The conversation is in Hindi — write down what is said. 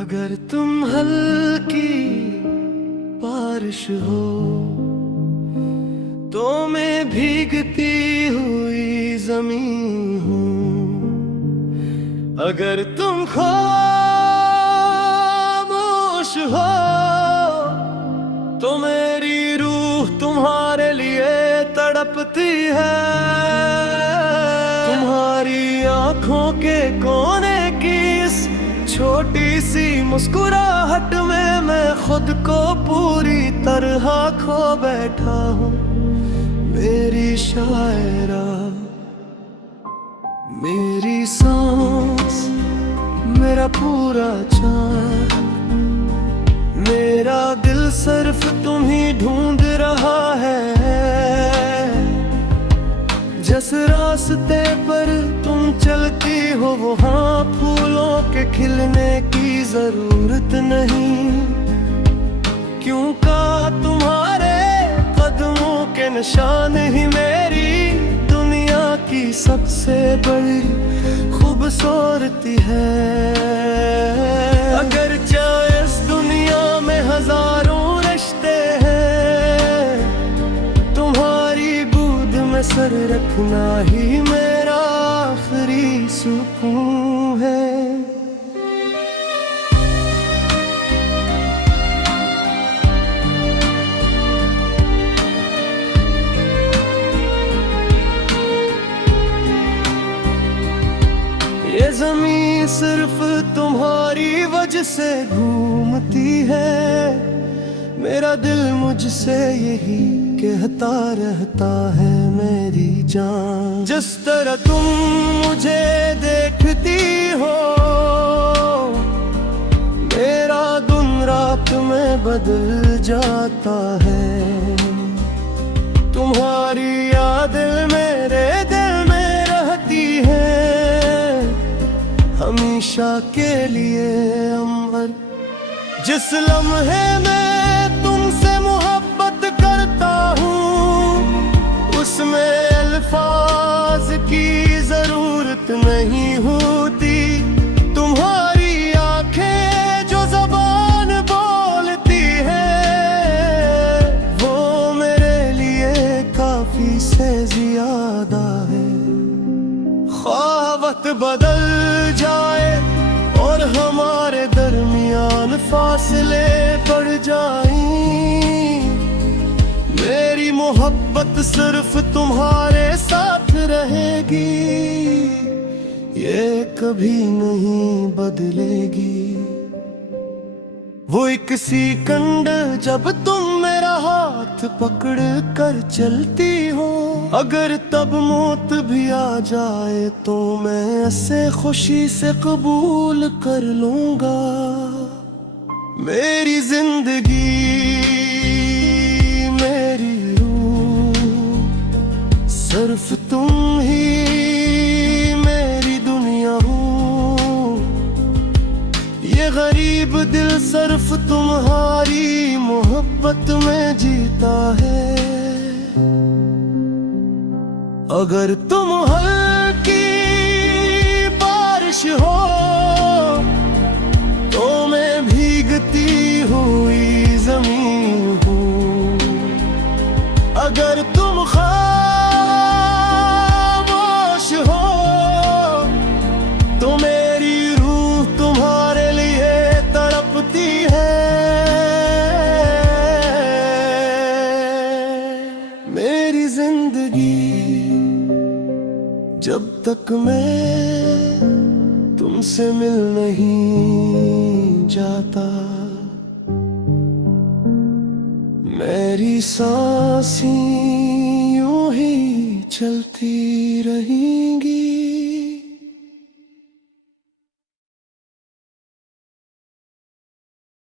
अगर तुम हल्की बारिश हो तो मैं भीगती हुई जमीन हूँ। अगर तुम खामोश हो तो मेरी रूह तुम्हारे लिए तड़पती है। तुम्हारी आंखों के कोने की इस छोटी सी मुस्कुराहट में मैं खुद को पूरी तरह खो बैठा हूँ। मेरी शायरा, मेरी सांस, मेरा पूरा चाँद, मेरा दिल सिर्फ तुम ही ढूंढ रहा है। जिस रास्ते पर तुम चलती हो वहाँ फूलों के खिलने की जरूरत नहीं। क्यों का तुम्हारे कदमों के निशान ही मेरी दुनिया की सबसे बड़ी खूबसूरती है। अगर चाहे इस दुनिया में हजारों रिश्ते हैं, तुम्हारी गोद में सर रखना ही मेरा आखिरी सुकून है। ये ज़मीं सिर्फ तुम्हारी वजह से घूमती है। मेरा दिल मुझसे यही कहता रहता है मेरी जान। जिस तरह तुम मुझे देखती हो मेरा दिन रात में बदल जाता है। तुम्हारी यादें मेरे दिल में रहती है हमेशा के लिए अमर। जिस लम्हे में तुमसे मोहब्बत करता हूँ उसमें अल्फाज की जरूरत नहीं होती। तुम्हारी आंखें जो ज़बान बोलती है वो मेरे लिए काफी से ज्यादा है। ख्वाह वक्त बदल जाए और हमारे दरमियान फासले बढ़ जाएं, मेरी मोहब्बत सिर्फ तुम्हारे साथ रहेगी। ये कभी नहीं बदलेगी। वो एक सिकंद जब तुम मेरा हाथ पकड़ कर चलती हो, अगर तब मौत भी आ जाए तो मैं ऐसे खुशी से कबूल कर लूंगा। मेरी जिंदगी, मेरी रूह, सिर्फ तुम ही मेरी दुनिया हो। ये गरीब दिल सिर्फ तुम्हारी मोहब्बत में जीता है। अगर तुम हल्की बारिश हो तो मैं भीगती हुई जमीन हूँ। अगर तुम खामोश हो तो मेरी रूह तुम्हारे लिए तड़पती है। मेरी जिंदगी जब तक मैं तुमसे मिल नहीं जाता, मेरी सांसें यूं ही चलती रही।